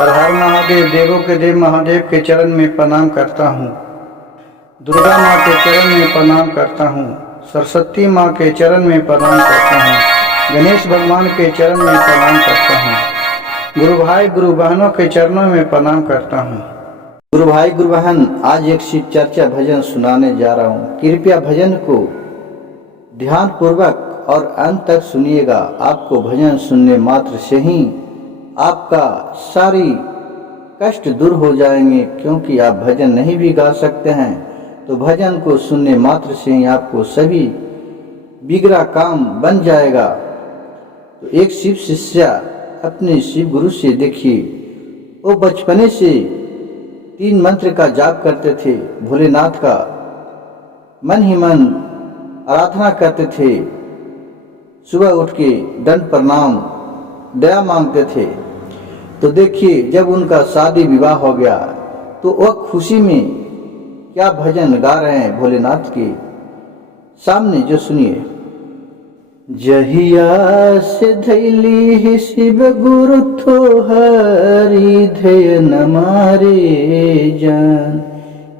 हर हर महादेव, देवों के देव महादेव के चरण में प्रणाम करता हूँ। दुर्गा माँ के चरण में प्रणाम करता हूँ। सरस्वती माँ के चरण में प्रणाम करता हूँ। गणेश भगवान के चरण में प्रणाम करता हूँ। गुरु भाई गुरु बहनों के चरणों में प्रणाम करता हूँ। गुरु भाई गुरु बहन, आज एक शिव चर्चा भजन सुनाने जा रहा हूँ। कृपया भजन को ध्यान पूर्वक और अंत तक सुनिएगा। आपको भजन सुनने मात्र से ही आपका सारी कष्ट दूर हो जाएंगे, क्योंकि आप भजन नहीं भी गा सकते हैं तो भजन को सुनने मात्र से ही आपको सभी बिगड़ा काम बन जाएगा। तो एक शिव शिष्या अपने शिव गुरु से देखिए, वो बचपने से 3 मंत्र का जाप करते थे। भोलेनाथ का मन ही मन आराधना करते थे। सुबह उठ के दंड प्रणाम दया मांगते थे। तो देखिए, जब उनका शादी विवाह हो गया तो वह खुशी में क्या भजन गा रहे हैं भोलेनाथ के सामने, जो सुनिए। जहिया से धैली ही शिव गुरु तोहरी ध्यन मारे जान,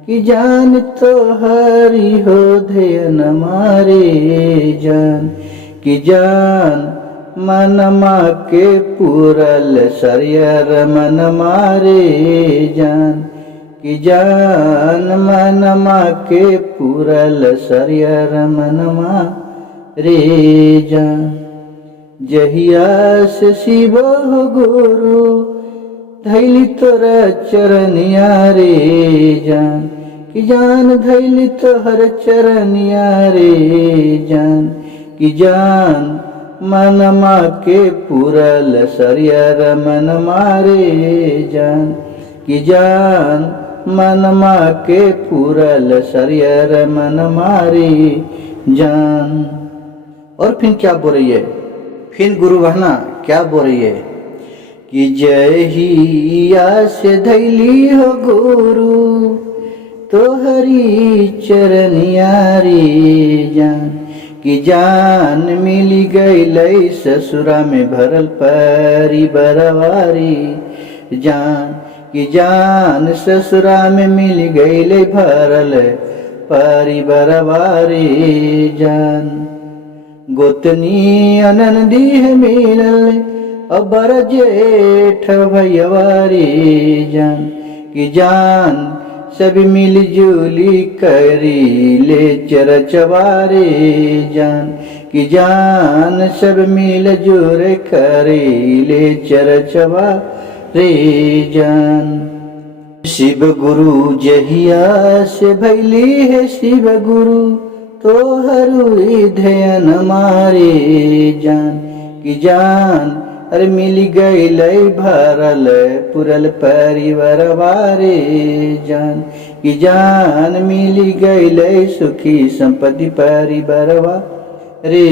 कि जान तोहरी हो ध्यन मारे जान, कि जान मनमा के पूरल शरीर मन मारे जान, कि जान मनमा के पूरल शरीर मनमा रे जान। जहिया से शिव गुरु धैली तोरा चरनिया रे जान, कि जान धैली तोहर चरनिया रे जान, कि जान मनमा के पूरल शरीर मन मारे जान, कि जान मनमा के पूरल शरीर मन मारे जान। और फिर क्या बोल रही है, फिर गुरु बहना क्या बोल रही है कि जहिया से धैली हो गुरु तोहरी चरनिया रे जान, कि जान मिली गई ससुरा में भरल परिवारी जान, कि जान ससुरा में मिल गई भरल परिवारी जान। गोतनी अनंदी है मिलल अबर जेठ भैयारी जान, कि जान सभी मिलजुली करी ले चरचवारे जान, कि जान सब मिलजुल करी ले चरचवारे जान। शिव गुरु जहिया से भैली है शिव गुरु तोहरु ध्यन मारे जान, कि जान अरे मिली गई भरल पुरल परिवार वारे जान, कि जान मिली गई सुखी संपत्ति परिवार रे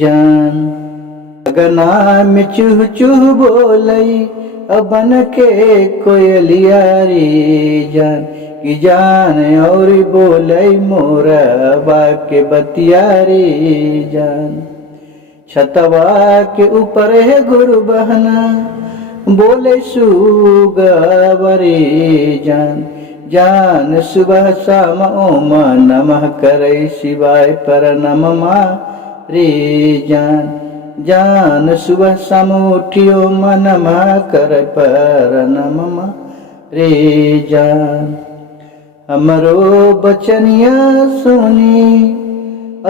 जान। गगना में चूह चूह बोलई बन के कोयलिया रे जान, कि जान और बोलई मोरा बाके बतिया रे जान। छतवा के ऊपर है गुरु बहना बोले सुगवरे जान, जान सुबह शाम ओम नमः करे शिवाय पर नमः रे जान, जान सुबह शाम उठियो नमः कर पर नमः रे जान। हमरो बचनिया सुनी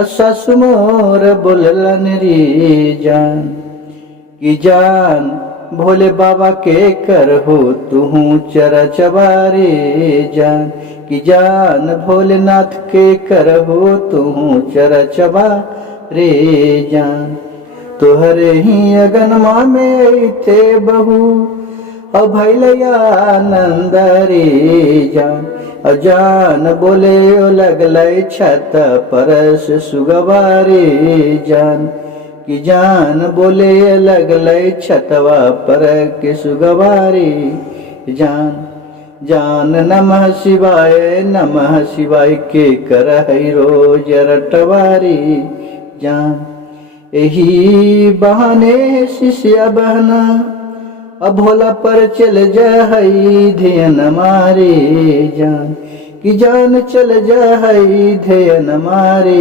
ससु मोर बोलन रे जान, कि जान भोले बाबा के कर हो तुहू चरचवारे जान, कि जान भोलेनाथ के कर हो तुहू चरचवारे जान। तोहरे ही अगनमा में थे बहू भैलया नंद रे जान, अजान बोले ओ लगलै छत परस सुगवारे जान, कि जान बोले लगलै छतवा पर के सुगवारे जान। जान नमः शिवाय के कर है रोज रटवारी जान। यही बहाने शिष्य बहना अब भोला पर चल जाई ध्यान मारे जान, कि जान चल जाई ध्यान मारे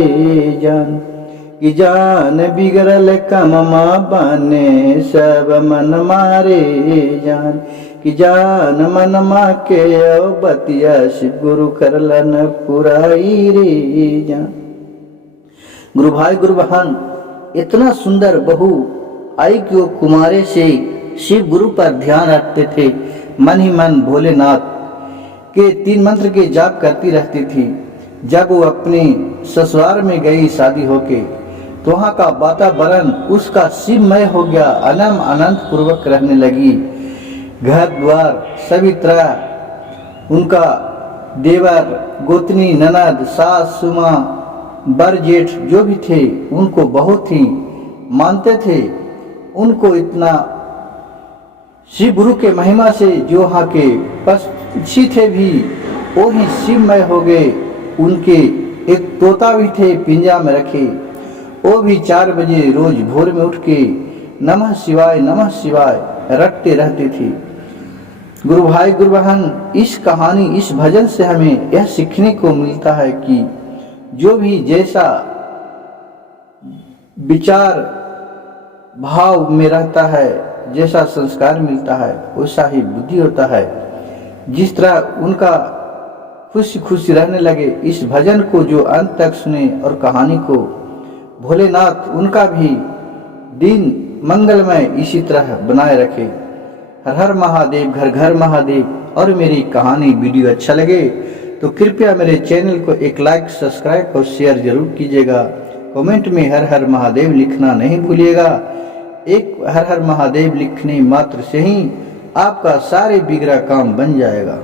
जान, कि जान बिगड़ल कममा बने सब मन मारे जान, कि जान मन मा के बतिया शिव गुरु करलन पुराई रे जान। गुरु भाई गुरु बहन, इतना सुंदर बहू आई कि वो कुमारे से शिव गुरु पर ध्यान रखते थे, मन ही मन भोलेनाथ के 3 मंत्र के जाप करती रहती थी। जब वो अपने ससुराल में गई शादी होके, तो वहाँ का वातावरण उसका शिवमय हो गया, आनंद पूर्वक रहने लगी। घर द्वार सभी तरह उनका देवर, गोतनी, ननद, सास, सुमा, बर जेठ जो भी थे उनको बहुत ही मानते थे। उनको इतना शिव गुरु के महिमा से जो वहाँ के पक्षी थे भी वो ही शिवमय हो गए। उनके एक तोता भी थे पिंजरा में रखे, वो भी 4 बजे रोज भोर में उठ के नमः शिवाय रटते रहते थे। गुरु भाई गुरु बहन, इस कहानी, इस भजन से हमें यह सीखने को मिलता है कि जो भी जैसा विचार भाव में रहता है, जैसा संस्कार मिलता है, वैसा ही बुद्धि होता है। जिस तरह उनका खुशी खुशी रहने लगे, इस भजन को जो अंत तक सुने और कहानी को भोलेनाथ उनका भी दिन मंगलमय इसी तरह बनाए रखे। हर हर महादेव, घर घर महादेव। और मेरी कहानी वीडियो अच्छा लगे तो कृपया मेरे चैनल को एक लाइक, सब्सक्राइब और शेयर जरूर कीजिएगा। कमेंट में हर हर महादेव लिखना नहीं भूलिएगा। एक हर हर महादेव लिखने मात्र से ही आपका सारे बिगड़ा काम बन जाएगा।